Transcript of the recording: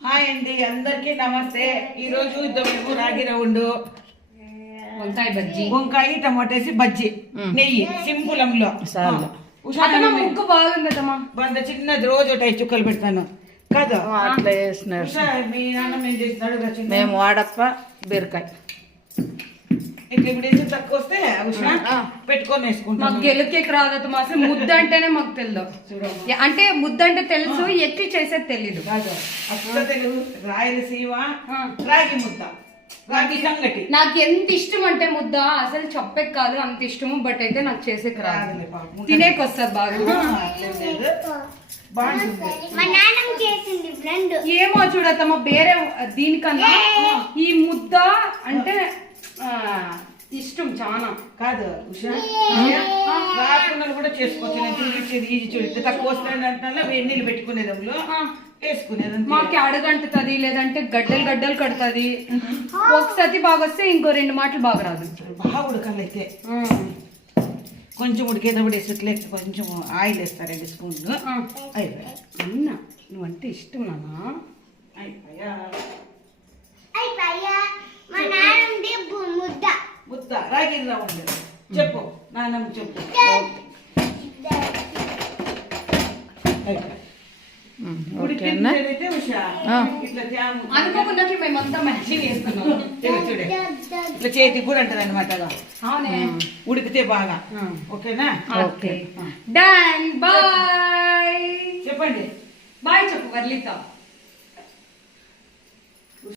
Hi అండి, అందరికి నమస్తే. ఈ రోజు మేము రాగి రౌండ్, వంకాయ బజ్జీ, వంకాయ టమాటేసి బజ్జీ, నెయ్యి సింపుల్ అమ్లో ముగ్గు బాగుందమ్మా. బంద చిన్నది రోజు ఒకటి చుక్కలు పెడతాను కదా. అట్లా చేసినారు. మీ నాన్న ఏం చేసినాడు? మేము వాడప్ప బీరకాయ ఇట్లా ఇప్పుడు వేసి తక్కువ వస్తే పెట్టుకొని వేసుకుంటాం. మాకు గెలుకేకి రాదు అసలు. ముద్ద అంటేనే మాకు తెలియదు. అంటే ముద్ద అంటే తెలుసు, ఎక్కి చేసేది తెలీదు. కాదు అప్పుడు తెలుగు రాయలసీమ రాగి ముద్ద, రాగి సంగటి. నాకు ఎంత ఇష్టం అంటే ముద్ద, అసలు చెప్పేకి కాదు అంత ఇష్టము. బట్ అయితే నాకు చేసేకి రాదు, తినేకి వస్తుంది బాగా. ఏమో చూడతమ్మ, వేరే దీనికన్నా ఈ ముద్ద అంటే ఇష్టం చాలా. కాదు రాకున్నలు కూడా చేసుకోవచ్చు. నేను చూపించేది ఈజీ చూడండి. తక్కువ వస్తాయంటే వేడి నీళ్ళు పెట్టుకునేది వేసుకునేది. మాకు అడగంటుతుంది, లేదంటే గడ్డలు గడ్డలు కడుతుంది. ఒకసారి బాగా వస్తే ఇంకో 2 మాటలు బాగా రాదు. బాగా ఉడకాలి అయితే కొంచెం ఉడికేటప్పుడు వేసేట్లే కొంచెం ఆయిల్ వేస్తారు 2 స్పూన్లు. అయిపోయా. అన్నా నువ్వంటే ఇష్టం నాన్న. అయిపోయా ముద్ద రాగి రౌండ్. చెప్పు నాన్నమ్మ చెప్పు. అనుకోకుండా మేమంతా మంచిగా వేస్తున్నాం. చూడే ఇట్లా చేతికి కూడా అంటది అనమాట. ఉడికితే బాగా. ఓకేనా? Okay done. బాయ్ చెప్పండి. బాయ్ చెప్పు వర్లిత.